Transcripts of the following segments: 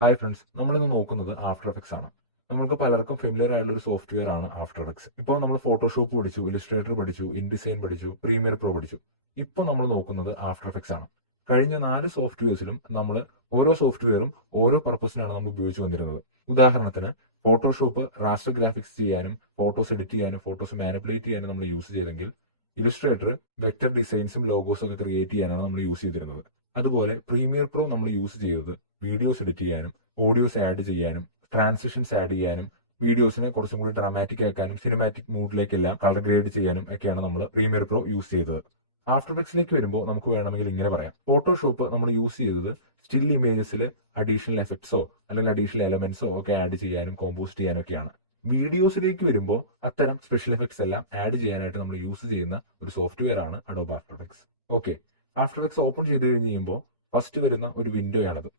Hi friends, നമ്മളിന്ന് നോക്കുന്നത് after effects ആണ്. നമ്മൾക്ക് പലർക്കും ഫെമിലിയർ ആയിട്ടുള്ള ഒരു സോഫ്റ്റ്വെയർ ആണ് ആഫ്റ്റർ എഫക്ട്സ്. ഇപ്പോൾ നമ്മൾ ഫോട്ടോഷോപ്പ് പഠിച്ചു, ഇലിസ്ട്രേറ്റർ പഠിച്ചു, ഇൻഡിസൈൻ പഠിച്ചു, പ്രീമിയർ പ്രോ പഠിച്ചു. ഇപ്പോൾ നമ്മൾ നോക്കുന്നത് ആഫ്റ്റർ എഫക്ട്സ് ആണ്. കഴിഞ്ഞ 4 സോഫ്റ്റ്വെയർസിലും നമ്മൾ ഓരോ സോഫ്റ്റ്വെയറും ഓരോ പർപ്പസിനാണ് നമ്മൾ ഉപയോഗിച്ച് വന്നിരുന്നത്. ഉദാഹരണത്തിന് ഫോട്ടോഷോപ്പ് റാസ്റ്റർ ഗ്രാഫിക്സ് ചെയ്യാനും ഫോട്ടോസ് എഡിറ്റ് ചെയ്യാനും ഫോട്ടോസ് മാനിപ്പുലേറ്റ് ചെയ്യാനും നമ്മൾ യൂസ് ചെയ്തെങ്കിൽ ഇലിസ്ട്രേറ്റർ വെക്ടർ ഡിസൈൻസും ലോഗോസും ഒക്കെ ക്രിയേറ്റ് ചെയ്യാനാണ് നമ്മൾ യൂസ് ചെയ്തിരുന്നത്. അതുപോലെ പ്രീമിയർ പ്രോ നമ്മൾ യൂസ് ചെയ്തത് വീഡിയോസ് എഡിറ്റ് ചെയ്യാനും ഓഡിയോസ് ആഡ് ചെയ്യാനും ട്രാൻസിഷൻസ് ആഡ് ചെയ്യാനും വീഡിയോസിനെ കുറച്ചും കൂടി ഡ്രാമാറ്റിക് ആക്കാനും സിനിമാറ്റിക് മൂഡിലേക്കെല്ലാം കളർ ഗ്രേഡ് ചെയ്യാനും ഒക്കെയാണ് നമ്മൾ പ്രീമിയർ പ്രോ യൂസ് ചെയ്തത്. ആഫ്റ്റർ എഫക്ട്സിലേക്ക് വരുമ്പോൾ നമുക്ക് വേണമെങ്കിൽ ഇങ്ങനെ പറയാം. ഫോട്ടോഷോപ്പ് നമ്മൾ യൂസ് ചെയ്തത് സ്റ്റിൽ ഇമേജസിൽ അഡീഷണൽ എഫക്ട്സോ അല്ലെങ്കിൽ അഡീഷണൽ എലമെന്റ്സോ ഒക്കെ ആഡ് ചെയ്യാനും കോമ്പോസ്റ്റ് ചെയ്യാനും ഒക്കെയാണ്. വീഡിയോസിലേക്ക് വരുമ്പോൾ അത്തരം സ്പെഷ്യൽ എഫക്ട്സ് എല്ലാം ആഡ് ചെയ്യാനായിട്ട് നമ്മൾ യൂസ് ചെയ്യുന്ന ഒരു സോഫ്റ്റ്വെയർ ആണ് Adobe after effects. Okay, after effects open ചെയ്ത് കഴിഞ്ഞ് കഴിയുമ്പോൾ ഫസ്റ്റ് വരുന്ന ഒരു വിൻഡോയാണത്.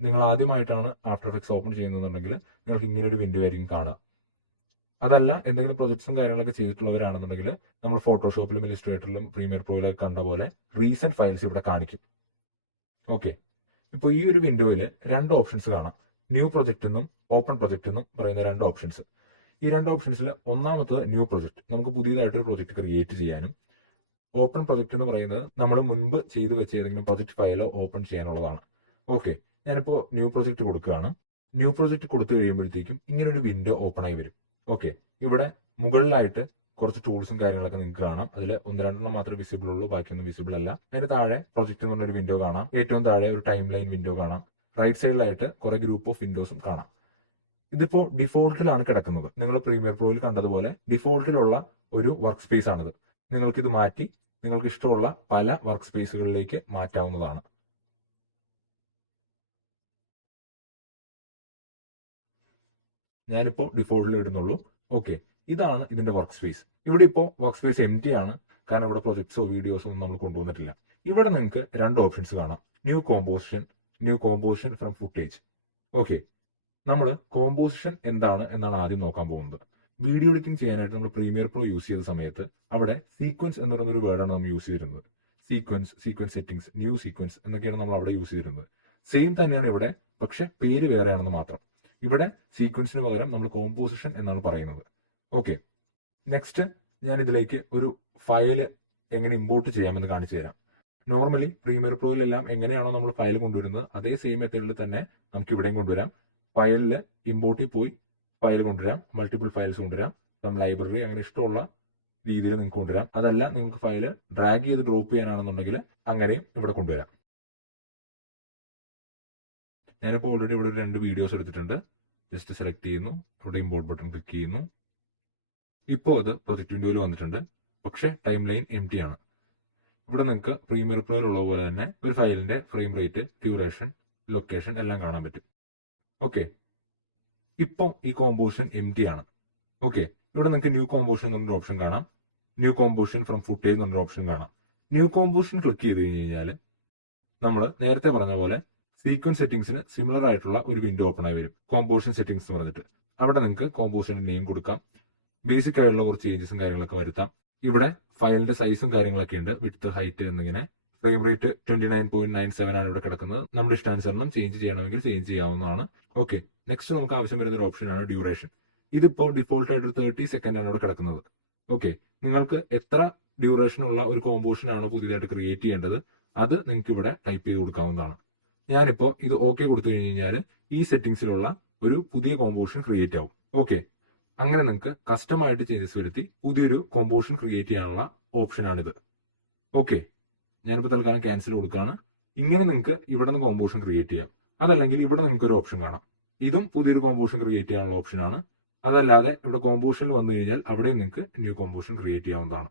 നിങ്ങൾ ആദ്യമായിട്ടാണ് ആഫ്റ്റർ എഫക്ട്സ് ഓപ്പൺ ചെയ്യുന്നുണ്ടെങ്കിൽ നിങ്ങൾക്ക് ഇങ്ങനെ ഒരു വിൻഡോ ആയിരിക്കും കാണുക. അതല്ല, എന്തെങ്കിലും പ്രൊജക്ട്സും കാര്യങ്ങളൊക്കെ ചെയ്തിട്ടുള്ളവരാണെന്നുണ്ടെങ്കിൽ നമ്മൾ ഫോട്ടോഷോപ്പിലും ഇലിസ്ട്രേറ്ററിലും പ്രീമിയർ പ്രോയിലൊക്കെ കണ്ട പോലെ റീസെന്റ് ഫയൽസ് ഇവിടെ കാണിക്കും. ഓക്കെ, ഇപ്പോൾ ഈ ഒരു വിൻഡോയിൽ 2 ഓപ്ഷൻസ് കാണാം. ന്യൂ പ്രൊജക്ട് എന്നും ഓപ്പൺ പ്രൊജക്ട് എന്നും പറയുന്ന 2 ഓപ്ഷൻസ്. ഈ 2 ഓപ്ഷൻസിൽ ഒന്നാമത്തത് ന്യൂ പ്രൊജക്ട്, നമുക്ക് പുതിയതായിട്ടൊരു പ്രൊജക്ട് ക്രിയേറ്റ് ചെയ്യാനും. ഓപ്പൺ പ്രൊജക്ട് എന്ന് പറയുന്നത് നമ്മൾ മുൻപ് ചെയ്തു വെച്ച ഏതെങ്കിലും പ്രൊജക്ട് ഫയലോ ഓപ്പൺ ചെയ്യാനുള്ളതാണ്. ഓക്കെ, ഞാനിപ്പോൾ ന്യൂ പ്രൊജക്ട് കൊടുക്കുകയാണ്. ന്യൂ പ്രൊജക്ട് കൊടുത്തു കഴിയുമ്പോഴത്തേക്കും ഇങ്ങനെ ഒരു വിൻഡോ ഓപ്പൺ ആയി വരും. ഓക്കെ, ഇവിടെ മുകളിലായിട്ട് കുറച്ച് ടൂൾസും കാര്യങ്ങളൊക്കെ നിങ്ങൾക്ക് കാണാം. അതിൽ 1-2 മാത്രമേ വിസിബിൾ ഉള്ളൂ, ബാക്കിയൊന്നും വിസിബിൾ അല്ല. അതിന് താഴെ പ്രൊജക്ട് എന്ന് പറഞ്ഞൊരു വിൻഡോ കാണാം. ഏറ്റവും താഴെ ഒരു ടൈം ലൈൻ വിൻഡോ കാണാം. റൈറ്റ് സൈഡിലായിട്ട് കുറെ ഗ്രൂപ്പ് ഓഫ് വിൻഡോസും കാണാം. ഇതിപ്പോ ഡിഫോൾട്ടിലാണ് കിടക്കുന്നത്. നിങ്ങൾ പ്രീമിയർ പ്രോയിൽ കണ്ടതുപോലെ ഡിഫോൾട്ടിലുള്ള ഒരു വർക്ക് സ്പേസ് ആണിത്. നിങ്ങൾക്കിത് മാറ്റി നിങ്ങൾക്ക് ഇഷ്ടമുള്ള പല വർക്ക് സ്പേസുകളിലേക്ക് മാറ്റാവുന്നതാണ്. ഞാനിപ്പോൾ ഡിഫോൾട്ടിൽ ഇടുന്നുള്ളൂ. ഓക്കെ, ഇതാണ് ഇതിന്റെ വർക്ക് സ്പേസ്. ഇവിടെ ഇപ്പോൾ വർക്ക് സ്പേസ് എംറ്റി ആണ്, കാരണം ഇവിടെ പ്രൊജക്ട്സോ വീഡിയോസോ ഒന്നും നമ്മൾ കൊണ്ടുവന്നിട്ടില്ല. ഇവിടെ നിങ്ങൾക്ക് 2 ഓപ്ഷൻസ് കാണാം. New composition from footage. Okay, നമ്മൾ കോമ്പോസിഷൻ എന്താണ് എന്നാണ് ആദ്യം നോക്കാൻ പോകുന്നത്. വീഡിയോ എഡിറ്റിംഗ് ചെയ്യാനായിട്ട് നമ്മൾ പ്രീമിയർ പ്രോ യൂസ് ചെയ്ത സമയത്ത് അവിടെ സീക്വൻസ് എന്ന് പറയുന്ന ഒരു വേർഡാണ് നമ്മൾ യൂസ് ചെയ്തിരുന്നത്. സീക്വൻസ് സെറ്റിംഗ്സ്, ന്യൂ സീക്വൻസ് എന്നൊക്കെയാണ് നമ്മൾ അവിടെ യൂസ് ചെയ്തിരുന്നത്. സെയിം തന്നെയാണ് ഇവിടെ, പക്ഷെ പേര് വേറെയാണെന്ന് മാത്രം. ഇവിടെ സീക്വൻസിന് പകരം നമ്മൾ കോമ്പോസിഷൻ എന്നാണ് പറയുന്നത്. ഓക്കെ, നെക്സ്റ്റ് ഞാൻ ഇതിലേക്ക് ഒരു ഫയൽ എങ്ങനെ ഇമ്പോർട്ട് ചെയ്യാമെന്ന് കാണിച്ചു തരാം. നോർമലി പ്രീമിയർ പ്രോയിലെല്ലാം എങ്ങനെയാണോ നമ്മൾ ഫയൽ കൊണ്ടുവരുന്നത് അതേ സെയിം മെത്തേഡിൽ തന്നെ നമുക്ക് ഇവിടെയും കൊണ്ടുവരാം. ഫയലിൽ ഇമ്പോർട്ടിൽ പോയി ഫയൽ കൊണ്ടുവരാം, മൾട്ടിപ്പിൾ ഫയൽസ് കൊണ്ടുവരാം, ലൈബ്രറി അങ്ങനെ ഇഷ്ടമുള്ള രീതിയിൽ നിങ്ങൾക്ക് കൊണ്ടുവരാം. അതല്ല, നിങ്ങൾക്ക് ഫയൽ ഡ്രാഗ് ചെയ്ത് ഡ്രോപ്പ് ചെയ്യാനാണെന്നുണ്ടെങ്കിൽ അങ്ങനെയും ഇവിടെ കൊണ്ടുവരാം. ഞാനിപ്പോൾ ഓൾറെഡി ഇവിടെ 2 വീഡിയോസ് എടുത്തിട്ടുണ്ട്. ജസ്റ്റ് സെലക്ട് ചെയ്യുന്നു, ഇവിടെ ഇമ്പോർട്ട് ബട്ടൺ ക്ലിക്ക് ചെയ്യുന്നു. ഇപ്പോൾ അത് പ്രൊജക്ട് വിൻഡോയിൽ വന്നിട്ടുണ്ട്, പക്ഷേ ടൈം ലൈൻ എംറ്റി ആണ്. ഇവിടെ നിങ്ങൾക്ക് പ്രീമിയർ പ്രോയിലുള്ള പോലെ തന്നെ ഒരു ഫയലിന്റെ ഫ്രെയിം റേറ്റ്, ഡ്യൂറേഷൻ, ലൊക്കേഷൻ എല്ലാം കാണാൻ പറ്റും. ഓക്കെ, ഇപ്പോൾ ഈ കോമ്പോസിഷൻ എംറ്റി ആണ്. ഓക്കെ, ഇവിടെ നിങ്ങൾക്ക് ന്യൂ കോമ്പോസിഷൻ എന്നൊരു ഓപ്ഷൻ കാണാം. ന്യൂ കോമ്പോസിഷൻ ഫ്രം ഫുട്ടേജ് എന്നൊരു ഓപ്ഷൻ കാണാം. ന്യൂ കോമ്പോസിഷൻ ക്ലിക്ക് ചെയ്ത് കഴിഞ്ഞാൽ നമ്മൾ നേരത്തെ പറഞ്ഞ പോലെ സീക്വൻസ് സെറ്റിംഗ്സിന് സിമിലർ ആയിട്ടുള്ള ഒരു വിൻഡോ ഓപ്പൺ ആയി വരും. കോമ്പോസിഷൻ സെറ്റിംഗ്സ് എന്ന് പറഞ്ഞിട്ട് അവിടെ നിങ്ങൾക്ക് കോമ്പോസിഷന്റെ നെയിം കൊടുക്കാം. ബേസിക് ആയിട്ടുള്ള കുറച്ച് ചേഞ്ചസും കാര്യങ്ങളൊക്കെ വരുത്താം. ഇവിടെ ഫയലിന്റെ സൈസും കാര്യങ്ങളൊക്കെ ഉണ്ട്, വിഡ്ത്ത്, ഹൈറ്റ് എന്നിങ്ങനെ. ഫ്രെയിം റേറ്റ് 29.97 ആണ് ഇവിടെ കിടക്കുന്നത്. നമ്മുടെ ഇഷ്ടാനുസരണം ചേഞ്ച് ചെയ്യണമെങ്കിൽ ചേഞ്ച് ചെയ്യാവുന്നതാണ്. ഓക്കെ, നെക്സ്റ്റ് നമുക്ക് ആവശ്യം വരുന്ന ഒരു ഓപ്ഷനാണ് ഡ്യൂറേഷൻ. ഇതിപ്പോ ഡിഫോൾട്ട് ആയിട്ട് 30 സെക്കൻഡ് ആണ് ഇവിടെ കിടക്കുന്നത്. ഓക്കെ, നിങ്ങൾക്ക് എത്ര ഡ്യൂറേഷൻ ഉള്ള ഒരു കോമ്പോസിഷൻ ആണ് പുതിയതായിട്ട് ക്രിയേറ്റ് ചെയ്യേണ്ടത് അത് നിങ്ങൾക്ക് ഇവിടെ ടൈപ്പ് ചെയ്ത് കൊടുക്കാവുന്നതാണ്. ഞാനിപ്പോ ഇത് ഓക്കെ കൊടുത്തു കഴിഞ്ഞാൽ ഈ സെറ്റിംഗ്സിലുള്ള ഒരു പുതിയ കോമ്പോസിഷൻ ക്രിയേറ്റ് ആവും. ഓക്കെ, അങ്ങനെ നിങ്ങൾക്ക് കസ്റ്റമായിട്ട് ചേഞ്ചസ് വരുത്തി പുതിയൊരു കോമ്പോസിഷൻ ക്രിയേറ്റ് ചെയ്യാനുള്ള ഓപ്ഷനാണിത്. ഓക്കെ, ഞാനിപ്പോൾ തൽക്കാലം ക്യാൻസൽ കൊടുക്കുകയാണ്. ഇങ്ങനെ നിങ്ങൾക്ക് ഇവിടെ നിന്ന് കോമ്പോസിഷൻ ക്രിയേറ്റ് ചെയ്യാം. അതല്ലെങ്കിൽ ഇവിടെ നിങ്ങൾക്ക് ഒരു ഓപ്ഷൻ കാണാം, ഇതും പുതിയൊരു കോമ്പോസിഷൻ ക്രിയേറ്റ് ചെയ്യാനുള്ള ഓപ്ഷനാണ്. അതല്ലാതെ ഇവിടെ കോമ്പോസിഷനിൽ വന്നു കഴിഞ്ഞാൽ അവിടെ നിങ്ങൾക്ക് ന്യൂ കോമ്പോസിഷൻ ക്രിയേറ്റ് ചെയ്യാവുന്നതാണ്.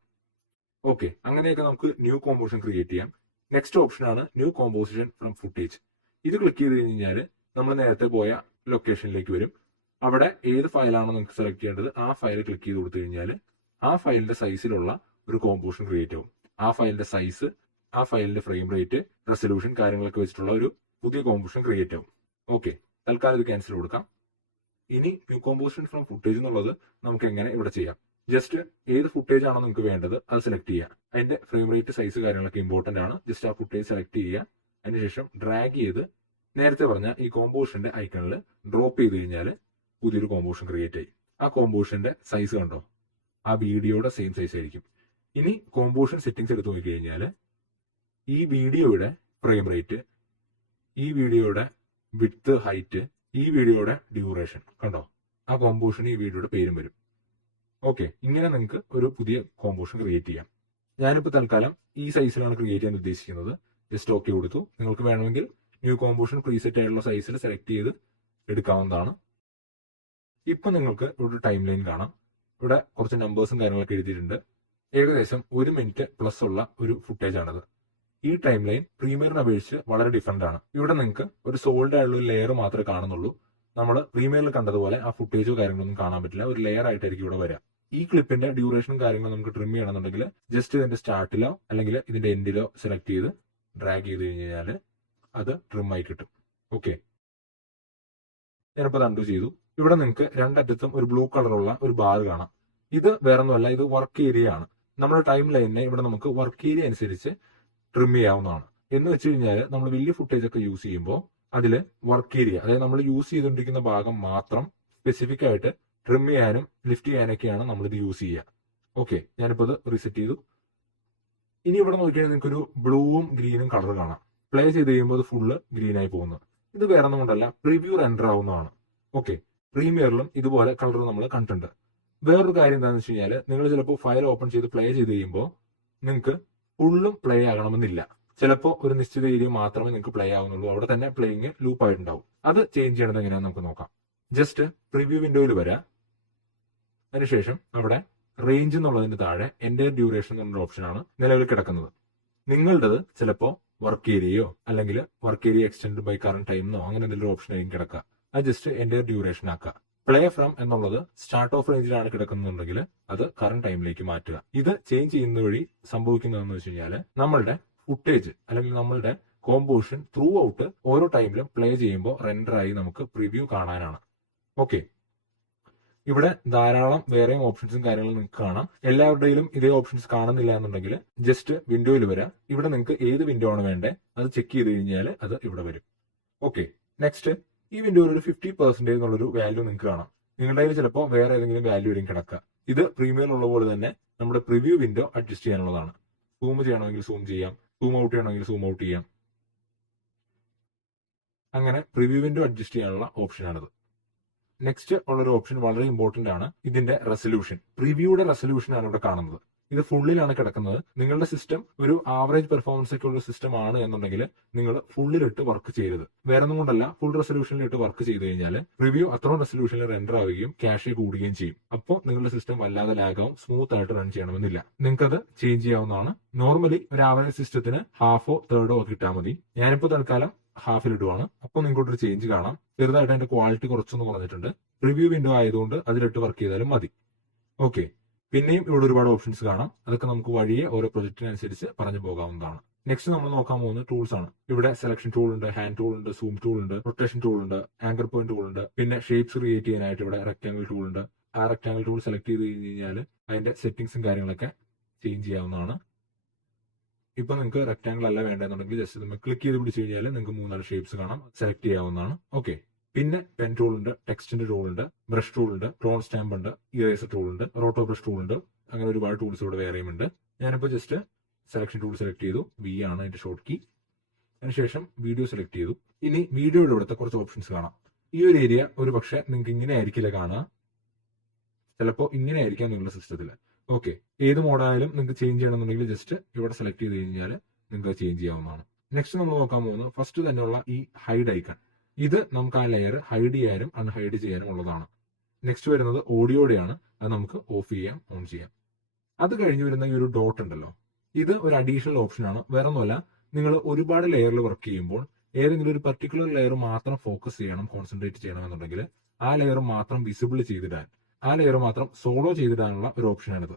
ഓക്കെ, അങ്ങനെയൊക്കെ നമുക്ക് ന്യൂ കോമ്പോസിഷൻ ക്രിയേറ്റ് ചെയ്യാം. നെക്സ്റ്റ് ഓപ്ഷനാണ് ന്യൂ കോമ്പോസിഷൻ ഫ്രം ഫുട്ടേജ്. ഇത് ക്ലിക്ക് ചെയ്ത് കഴിഞ്ഞാൽ നമ്മൾ നേരത്തെ പോയ ലൊക്കേഷനിലേക്ക് വരും. അവിടെ ഏത് ഫയലാണോ നിങ്ങൾക്ക് സെലക്ട് ചെയ്യേണ്ടത് ആ ഫയൽ ക്ലിക്ക് ചെയ്ത് കൊടുത്തു കഴിഞ്ഞാൽ ആ ഫയലിന്റെ സൈസിലുള്ള ഒരു കോമ്പോസിഷൻ ക്രിയേറ്റ് ആവും. ആ ഫയലിന്റെ സൈസ്, ആ ഫയലിന്റെ ഫ്രെയിം റേറ്റ്, റെസൊല്യൂഷൻ കാര്യങ്ങളൊക്കെ വെച്ചിട്ടുള്ള ഒരു പുതിയ കോമ്പോസിഷൻ ക്രിയേറ്റ് ആവും. ഓക്കെ, തൽക്കാലം ഇത് ക്യാൻസൽ കൊടുക്കാം. ഇനി ന്യൂ കോമ്പോസിഷൻ ഫ്രം ഫുട്ടേജ് എന്നുള്ളത് നമുക്ക് എങ്ങനെ ഇവിടെ ചെയ്യാം. ജസ്റ്റ് ഏത് ഫുട്ടേജ് ആണോ നിങ്ങൾക്ക് വേണ്ടത് അത് സെലക്ട് ചെയ്യുക. അതിന്റെ ഫ്രെയിം റേറ്റ്, സൈസ് കാര്യങ്ങളൊക്കെ ഇമ്പോർട്ടന്റ് ആണ്. ജസ്റ്റ് ആ ഫുട്ടേജ് സെലക്ട് ചെയ്യുക. അതിനുശേഷം ഡ്രാഗ് ചെയ്ത് നേരത്തെ പറഞ്ഞ ഈ കോമ്പോസിഷന്റെ ഐക്കണിൽ ഡ്രോപ്പ് ചെയ്ത് കഴിഞ്ഞാൽ പുതിയൊരു കോമ്പോസിഷൻ ക്രിയേറ്റ് ആയി. ആ കോമ്പോസിഷന്റെ സൈസ് കണ്ടോ, ആ വീഡിയോയുടെ സെയിം സൈസ് ആയിരിക്കും. ഇനി കോമ്പോസിഷൻ സെറ്റിംഗ്സ് എടുത്ത് നോക്കിക്കഴിഞ്ഞാൽ ഈ വീഡിയോയുടെ ഫ്രെയിം റേറ്റ്, ഈ വീഡിയോയുടെ വിഡ്ത്ത്, ഹൈറ്റ്, ഈ വീഡിയോയുടെ ഡ്യൂറേഷൻ കണ്ടോ, ആ കോമ്പോസിഷൻ ഈ വീഡിയോയുടെ പേരും വരും. ഓക്കെ, ഇങ്ങനെ നിങ്ങൾക്ക് ഒരു പുതിയ കോമ്പോസിഷൻ ക്രിയേറ്റ് ചെയ്യാം. ഞാനിപ്പോൾ തൽക്കാലം ഈ സൈസിലാണ് ക്രിയേറ്റ് ചെയ്യാൻ ഉദ്ദേശിക്കുന്നത്. ജസ്റ്റ് ഓക്കെ കൊടുത്തു. നിങ്ങൾക്ക് വേണമെങ്കിൽ ന്യൂ കോമ്പോസിഷൻ പ്രീസെറ്റ് ആയിട്ടുള്ള സൈസിൽ സെലക്ട് ചെയ്ത് എടുക്കാവുന്നതാണ്. ഇപ്പൊ നിങ്ങൾക്ക് ഇവിടെ ടൈം ലൈൻ കാണാം. ഇവിടെ കുറച്ച് നമ്പേഴ്സും കാര്യങ്ങളൊക്കെ എഴുതിയിട്ടുണ്ട്. ഏകദേശം 1 മിനിറ്റ് പ്ലസ് ഉള്ള ഒരു ഫുട്ടേജ് ആണിത്. ഈ ടൈം ലൈൻ പ്രീമിയറിനെ അപേക്ഷിച്ച് വളരെ ഡിഫറെന്റ് ആണ്. ഇവിടെ നിങ്ങൾക്ക് ഒരു സോൾഡ് ആയിട്ടുള്ള ഒരു ലെയർ മാത്രമേ കാണുന്നുള്ളൂ. നമ്മൾ പ്രീമിയറിൽ കണ്ടതുപോലെ ആ ഫുട്ടേജോ കാര്യങ്ങളൊന്നും കാണാൻ പറ്റില്ല. ഒരു ലെയർ ആയിട്ടായിരിക്കും ഇവിടെ വരാം. ഈ ക്ലിപ്പിന്റെ ഡ്യൂറേഷനും കാര്യങ്ങളും നമുക്ക് ട്രിം ചെയ്യണമെന്നുണ്ടെങ്കിൽ ജസ്റ്റ് ഇതിന്റെ സ്റ്റാർട്ടിലോ അല്ലെങ്കിൽ ഇതിന്റെ എൻഡിലോ സെലക്ട് ചെയ്ത് ഡ്രാഗ് ചെയ്ത് കഴിഞ്ഞാൽ അത് ട്രിം ആയി കിട്ടും. ഓക്കെ, ഞാനിപ്പോൾ അൺഡു ചെയ്തു. ഇവിടെ നിങ്ങൾക്ക് രണ്ടറ്റത്തും ഒരു ബ്ലൂ കളറുള്ള ഒരു ബാർ കാണാം. ഇത് വേറൊന്നുമല്ല, ഇത് വർക്ക് ഏരിയ ആണ്. നമ്മുടെ ടൈം ലൈനിനെ ഇവിടെ നമുക്ക് വർക്ക് ഏരിയ അനുസരിച്ച് ട്രിം ചെയ്യാവുന്നതാണ്. എന്ന് വെച്ച് കഴിഞ്ഞാൽ നമ്മൾ വലിയ ഫുട്ടേജ് ഒക്കെ യൂസ് ചെയ്യുമ്പോൾ അതിൽ വർക്ക് ഏരിയ, അതായത് നമ്മൾ യൂസ് ചെയ്തുകൊണ്ടിരിക്കുന്ന ഭാഗം മാത്രം സ്പെസിഫിക് ആയിട്ട് ട്രിം ചെയ്യാനും ലിഫ്റ്റ് ചെയ്യാനൊക്കെയാണ് നമ്മളിത് യൂസ് ചെയ്യുക. ഓക്കെ, ഞാനിപ്പോൾ ഇത് റിസെറ്റ് ചെയ്തു. ഇനി ഇവിടെ നോക്കിക്കഴിഞ്ഞാൽ നിങ്ങൾക്കൊരു ബ്ലൂവും ഗ്രീനും കളർ കാണാം. പ്ലേ ചെയ്ത് കഴിയുമ്പോൾ അത് ഫുള്ള് ഗ്രീൻ ആയി പോകുന്നു. ഇത് വേറെ ഒന്നും കൊണ്ടല്ല, പ്രിവ്യൂ റെൻഡർ ആവുന്നതാണ്. ഓക്കെ, പ്രീമിയറിലും ഇതുപോലെ കളർ നമ്മൾ കണ്ടിട്ടുണ്ട്. വേറൊരു കാര്യം എന്താണെന്ന് വെച്ച് കഴിഞ്ഞാൽ നിങ്ങൾ ചിലപ്പോൾ ഫയൽ ഓപ്പൺ ചെയ്ത് പ്ലേ ചെയ്ത് കഴിയുമ്പോൾ നിങ്ങൾക്ക് ഫുള്ളും പ്ലേ ആകണമെന്നില്ല. ചിലപ്പോൾ ഒരു നിശ്ചിത ഏരിയ മാത്രമേ നിങ്ങൾക്ക് പ്ലേ ആവുന്നുള്ളൂ. അവിടെ തന്നെ പ്ലേയിങ് ലൂപ്പ് ആയിട്ടുണ്ടാവും. അത് ചേഞ്ച് ചെയ്യണത് എങ്ങനെയാണെന്ന് നമുക്ക് നോക്കാം. ജസ്റ്റ് പ്രിവ്യൂ വിൻഡോയിൽ വരാം. അതിനുശേഷം അവിടെ റേഞ്ച് എന്നുള്ളതിന് താഴെ എൻ്റയർ ഡ്യൂറേഷൻ എന്നുള്ള ഓപ്ഷനാണ് നിലവിൽ കിടക്കുന്നത്. നിങ്ങളുടേത് ചിലപ്പോൾ വർക്ക് ഏരിയയോ അല്ലെങ്കിൽ work area extend by current ടൈമെന്നോ അങ്ങനെ എന്തെങ്കിലും ഓപ്ഷൻ ആയിരിക്കും കിടക്കുക. അത് ജസ്റ്റ് എൻ്റയർ ഡ്യൂറേഷൻ ആക്കുക. പ്ലേ ഫ്രം എന്നുള്ളത് സ്റ്റാർട്ട് ഓഫ് റേഞ്ചിലാണ് കിടക്കുന്നുണ്ടെങ്കിൽ അത് കറന്റ് ടൈമിലേക്ക് മാറ്റുക. ഇത് ചേഞ്ച് ചെയ്യുന്ന വഴി സംഭവിക്കുന്നതെന്ന് വെച്ച് കഴിഞ്ഞാൽ നമ്മളുടെ ഫുട്ടേജ് അല്ലെങ്കിൽ നമ്മളുടെ കോമ്പോസിഷൻ ത്രൂ ഔട്ട് ഓരോ ടൈമിലും പ്ലേ ചെയ്യുമ്പോൾ റെൻഡർ ആയി നമുക്ക് പ്രിവ്യൂ കാണാനാണ്. ഓക്കെ, ഇവിടെ ധാരാളം വേറെയും ഓപ്ഷൻസും കാര്യങ്ങളും നിങ്ങൾക്ക് കാണാം. എല്ലാവരുടെയും ഇതേ ഓപ്ഷൻസ് കാണുന്നില്ല എന്നുണ്ടെങ്കിൽ ജസ്റ്റ് വിൻഡോയിൽ വരാം. ഇവിടെ നിങ്ങൾക്ക് ഏത് വിൻഡോ ആണ് വേണ്ടത് അത് ചെക്ക് ചെയ്ത് കഴിഞ്ഞാൽ അത് ഇവിടെ വരും. ഓക്കെ, നെക്സ്റ്റ് ഈ വിൻഡോയിൽ ഒരു 50% എന്നുള്ളൊരു വാല്യൂ നിങ്ങൾക്ക് കാണാം. നിങ്ങളുടെ കയ്യിൽ ചിലപ്പോൾ വേറെ ഏതെങ്കിലും വാല്യൂ ആയിരിക്കും കിടക്കുക. ഇത് പ്രീമിയറിലുള്ള പോലെ തന്നെ നമ്മുടെ പ്രിവ്യൂ വിൻഡോ അഡ്ജസ്റ്റ് ചെയ്യാനുള്ളതാണ്. സൂം ചെയ്യണമെങ്കിൽ സൂം ചെയ്യാം, സൂം ഔട്ട് ചെയ്യണമെങ്കിൽ സൂം ഔട്ട് ചെയ്യാം. അങ്ങനെ പ്രിവ്യൂ വിൻഡോ അഡ്ജസ്റ്റ് ചെയ്യാനുള്ള ഓപ്ഷനാണിത്. നെക്സ്റ്റ് ഉള്ളൊരു ഓപ്ഷൻ വളരെ ഇമ്പോർട്ടന്റ് ആണ്, ഇതിന്റെ റെസൊല്യൂഷൻ. പ്രിവ്യൂയുടെ റെസൊല്യൂഷൻ ആണ് ഇവിടെ കാണുന്നത്. ഇത് ഫുള്ളിലാണ് കിടക്കുന്നത്. നിങ്ങളുടെ സിസ്റ്റം ഒരു ആവറേജ് പെർഫോമൻസ് ഒക്കെ ഉള്ള സിസ്റ്റം ആണ് എന്നുണ്ടെങ്കിൽ നിങ്ങൾ ഫുള്ളിലിട്ട് വർക്ക് ചെയ്യരുത്. വേറെ ഒന്നും കൊണ്ടല്ല, ഫുൾ റെസൊല്യൂഷനിലിട്ട് വർക്ക് ചെയ്ത് കഴിഞ്ഞാൽ പ്രിവ്യൂ അത്രയും റെസൊല്യൂഷനിൽ റെൻഡർ ആവുകയും ക്യാഷ് കൂടുകയും ചെയ്യും. അപ്പോൾ നിങ്ങളുടെ സിസ്റ്റം വല്ലാതെ ലാഗാവും, സ്മൂത്ത് ആയിട്ട് റൺ ചെയ്യണമെന്നില്ല. നിങ്ങൾക്കത് ചേഞ്ച് ചെയ്യാവുന്നതാണ്. നോർമലി ഒരു ആവറേജ് സിസ്റ്റത്തിന് ഹാഫോ തേർഡോ ഒക്കെ ഇട്ടാൽ മതി. ഞാനിപ്പോൾ തൽക്കാലം ഹാഫിലിടുവാണ്. അപ്പോൾ നിങ്ങൾക്കൊരു ചേഞ്ച് കാണാം. ചെറുതായിട്ട് അതിന്റെ ക്വാളിറ്റി കുറച്ചൊന്ന് കുറഞ്ഞിട്ടുണ്ട്. പ്രിവ്യൂ വിൻഡോ ആയതുകൊണ്ട് അതിലിട്ട് വർക്ക് ചെയ്താലും മതി. ഓക്കെ, പിന്നെയും ഇവിടെ ഒരുപാട് ഓപ്ഷൻസ് കാണാം. അതൊക്കെ നമുക്ക് വഴിയെ ഓരോ പ്രൊജക്റ്റിനനുസരിച്ച് പറഞ്ഞു പോകാവുന്നതാണ്. നെക്സ്റ്റ് നമ്മൾ നോക്കാൻ പോകുന്ന ടൂൾസ് ആണ്. ഇവിടെ സെലക്ഷൻ ടൂൾ ഉണ്ട്, ഹാൻഡ് ടൂൾ ഉണ്ട്, സൂം ടൂൾ ഉണ്ട്, റൊട്ടേഷൻ ടൂൾ ഉണ്ട്, ആങ്കർ പോയിന്റ് ടൂൾ ഉണ്ട്. പിന്നെ ഷേപ്സ് ക്രിയേറ്റ് ചെയ്യാനായിട്ട് ഇവിടെ റെക്ടാംഗിൾ ടൂൾ ഉണ്ട്. ആ റെക്ടാംഗിൾ ടൂൾ സെലക്ട് ചെയ്ത് കഴിഞ്ഞാൽ അതിന്റെ സെറ്റിംഗ്സും കാര്യങ്ങളൊക്കെ ചേഞ്ച് ചെയ്യാവുന്നതാണ്. ഇപ്പൊ നിങ്ങൾക്ക് റെക്ടാംഗിൾ അല്ല വേണ്ടെന്നുണ്ടെങ്കിൽ ജസ്റ്റ് നമ്മൾ ക്ലിക്ക് ചെയ്ത് പിടിച്ച് കഴിഞ്ഞാൽ നിങ്ങൾക്ക് 3-4 ഷേപ്സ് കാണാം, സെലക്ട് ചെയ്യാവുന്നതാണ്. ഓക്കെ, പിന്നെ പെൻ ടൂൾ ഉണ്ട്, ടെക്സ്റ്റിന്റെ ടൂൾ ഉണ്ട്, ബ്രഷ് ടൂൾ ഉണ്ട്, ക്ലോൺ സ്റ്റാമ്പ് ഉണ്ട്, ഇറേസർ ടൂൾ ഉണ്ട്, റോട്ടോ ബ്രഷ് ടൂൾ ഉണ്ട്. അങ്ങനെ ഒരുപാട് ടൂൾസ് ഇവിടെ വേറെയും ഉണ്ട്. ഞാനിപ്പോൾ ജസ്റ്റ് സെലക്ഷൻ ടൂൾ സെലക്ട് ചെയ്തു. വി ആണ് അതിന്റെ ഷോർട്ട് കീ. അതിനുശേഷം വീഡിയോ സെലക്ട് ചെയ്തു. ഇനി വീഡിയോയുടെ ഇവിടുത്തെ കുറച്ച് ഓപ്ഷൻസ് കാണാം. ഈ ഒരു ഏരിയ ഒരു പക്ഷെ നിങ്ങൾക്ക് ഇങ്ങനെ ആയിരിക്കില്ല കാണുക, ചിലപ്പോൾ ഇങ്ങനെ ആയിരിക്കാം നിങ്ങളുടെ സിസ്റ്റത്തിൽ. ഓക്കെ, ഏത് മോഡായാലും നിങ്ങൾക്ക് ചേഞ്ച് ചെയ്യണമെന്നുണ്ടെങ്കിൽ ജസ്റ്റ് ഇവിടെ സെലക്ട് ചെയ്ത് കഴിഞ്ഞാൽ നിങ്ങൾക്ക് ചേഞ്ച് ചെയ്യാവുന്നതാണ്. നെക്സ്റ്റ് നമ്മൾ നോക്കാൻ പോകുന്നത് ഫസ്റ്റ് തന്നെയുള്ള ഈ ഹൈഡ് ഐക്കൺ. ഇത് നമുക്ക് ആ ലെയർ ഹൈഡ് ചെയ്യാനും അൺഹൈഡ് ചെയ്യാനും ഉള്ളതാണ്. നെക്സ്റ്റ് വരുന്നത് ഓഡിയോയുടെയാണ്. അത് നമുക്ക് ഓഫ് ചെയ്യാം, ഓൺ ചെയ്യാം. അത് കഴിഞ്ഞ് വരുന്ന ഈ ഒരു ഡോട്ട് ഉണ്ടല്ലോ, ഇത് ഒരു അഡീഷണൽ ഓപ്ഷനാണ്. വേറെ ഒന്നുമല്ല, നിങ്ങൾ ഒരുപാട് ലെയറിൽ വർക്ക് ചെയ്യുമ്പോൾ ഏതെങ്കിലും ഒരു പർട്ടിക്കുലർ ലെയർ മാത്രം ഫോക്കസ് ചെയ്യണം, കോൺസെൻട്രേറ്റ് ചെയ്യണം എന്നുണ്ടെങ്കിൽ ആ ലെയർ മാത്രം വിസിബിൾ ചെയ്തിടാൻ, ആ ലെയർ മാത്രം സോളോ ചെയ്തിടാനുള്ള ഒരു ഓപ്ഷനാണിത്.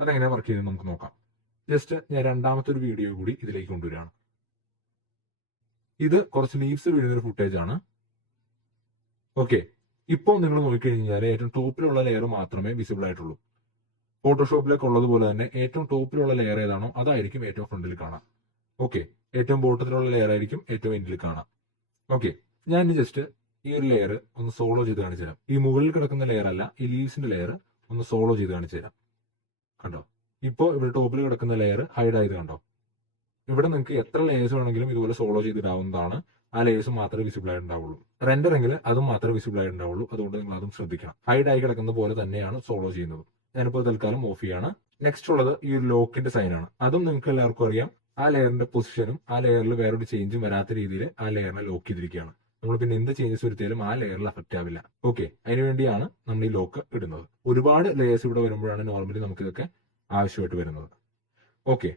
അതെങ്ങനെ വർക്ക് ചെയ്യുന്നത് നമുക്ക് നോക്കാം. ജസ്റ്റ് ഞാൻ രണ്ടാമത്തെ ഒരു വീഡിയോ കൂടി ഇതിലേക്ക് കൊണ്ടുവരികയാണ്. ഇത് കുറച്ച് ലീവ്സ് വീഴുന്നൊരു ഫുട്ടേജ് ആണ്. ഓക്കെ, ഇപ്പോൾ നിങ്ങൾ നോക്കിക്കഴിഞ്ഞാൽ ഏറ്റവും ടോപ്പിലുള്ള ലെയർ മാത്രമേ വിസിബിൾ ആയിട്ടുള്ളൂ. ഫോട്ടോഷോപ്പിലേക്ക് ഉള്ളതുപോലെ തന്നെ ഏറ്റവും ടോപ്പിലുള്ള ലെയർ ഏതാണോ അതായിരിക്കും ഏറ്റവും ഫ്രണ്ടിൽ കാണാം. ഓക്കെ, ഏറ്റവും ബോട്ടത്തിലുള്ള ലെയർ ആയിരിക്കും ഏറ്റവും എൻഡിൽ കാണാം. ഓക്കെ, ഞാൻ ജസ്റ്റ് ഈ ഒരു ലെയർ ഒന്ന് സോളോ ചെയ്ത് കാണിച്ചു തരാം. ഈ മുകളിൽ കിടക്കുന്ന ലെയർ അല്ല, ഈ ലീവ്സിന്റെ ലെയർ ഒന്ന് സോളോ ചെയ്ത് കാണിച്ചു തരാം. കണ്ടോ, ഇപ്പോൾ ഇവിടെ ടോപ്പിൽ കിടക്കുന്ന ലെയർ ഹൈഡ് ആയത് കണ്ടോ. ഇവിടെ നിങ്ങൾക്ക് എത്ര ലേയേഴ്സ് വേണമെങ്കിലും ഇതുപോലെ സോളോ ചെയ്തിടാവുന്നതാണ്. ആ ലേയേഴ്സ് മാത്രമേ വിസിബിൾ ആയിട്ടുണ്ടാവുള്ളൂ. റെൻഡറിംഗിൽ അതും മാത്രമേ വിസിബിൾ ആയിട്ടുണ്ടാവുള്ളൂ. അതുകൊണ്ട് നിങ്ങൾ അതും ശ്രദ്ധിക്കണം. ഹൈഡ് ആയി കിടക്കുന്ന പോലെ തന്നെയാണ് സോളോ ചെയ്യുന്നത്. ഞാനിപ്പോൾ തൽക്കാലം ഓഫ് ചെയ്യാണ്. നെക്സ്റ്റ് ഉള്ളത് ഈ ഒരു ലോക്കിന്റെ സൈൻ ആണ്. അതും നിങ്ങൾക്ക് എല്ലാവർക്കും അറിയാം. ആ ലെയറിന്റെ പൊസിഷനും ആ ലെയറിൽ വേറൊരു ചേഞ്ചും വരാത്ത രീതിയിൽ ആ ലെയറിനെ ലോക്ക് ചെയ്തിരിക്കുകയാണ്. നമ്മൾ പിന്നെ എന്ത് ചേഞ്ചസ് വരുത്തിയാലും ആ ലെയറിൽ അഫക്റ്റ് ആവില്ല. ഓക്കെ, അതിനുവേണ്ടിയാണ് നമ്മൾ ഈ ലോക്ക് ഇടുന്നത്. ഒരുപാട് ലേയേഴ്സ് ഇവിടെ വരുമ്പോഴാണ് നോർമലി നമുക്ക് ഇതൊക്കെ ആവശ്യമായിട്ട് വരുന്നത്. ഓക്കെ,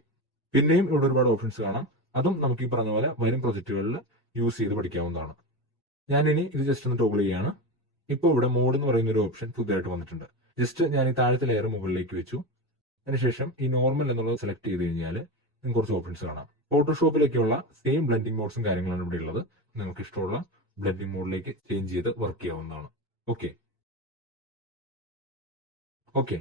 പിന്നെയും ഇവിടെ ഒരുപാട് ഓപ്ഷൻസ് കാണാം. അതും നമുക്ക് ഈ പറഞ്ഞ പോലെ വരും പ്രൊജക്റ്റുകളിൽ യൂസ് ചെയ്ത് പഠിക്കാവുന്നതാണ്. ഞാൻ ഇനി ഇത് ജസ്റ്റ് ഒന്ന് ടോഗിൾ ചെയ്യാണ്. ഇപ്പോൾ ഇവിടെ മോഡ് എന്ന് പറയുന്ന ഒരു ഓപ്ഷൻ പുതിയതായിട്ട് വന്നിട്ടുണ്ട്. ജസ്റ്റ് ഞാൻ ഈ താഴത്തെ ലെയർ മുകളിലേക്ക് വെച്ചു. അതിനുശേഷം ഈ നോർമൽ എന്നുള്ളത് സെലക്ട് ചെയ്ത് കഴിഞ്ഞാൽ നിങ്ങൾക്ക് കുറച്ച് ഓപ്ഷൻസ് കാണാം. ഫോട്ടോഷോപ്പിലേക്കുള്ള സെയിം ബ്ലെൻഡിംഗ് മോഡ്സും കാര്യങ്ങളാണ് ഇവിടെ ഉള്ളത്. നിങ്ങൾക്ക് ഇഷ്ടമുള്ള ബ്ലെൻഡിംഗ് മോഡിലേക്ക് ചേഞ്ച് ചെയ്ത് വർക്ക് ചെയ്യാവുന്നതാണ്. ഓക്കെ ഓക്കെ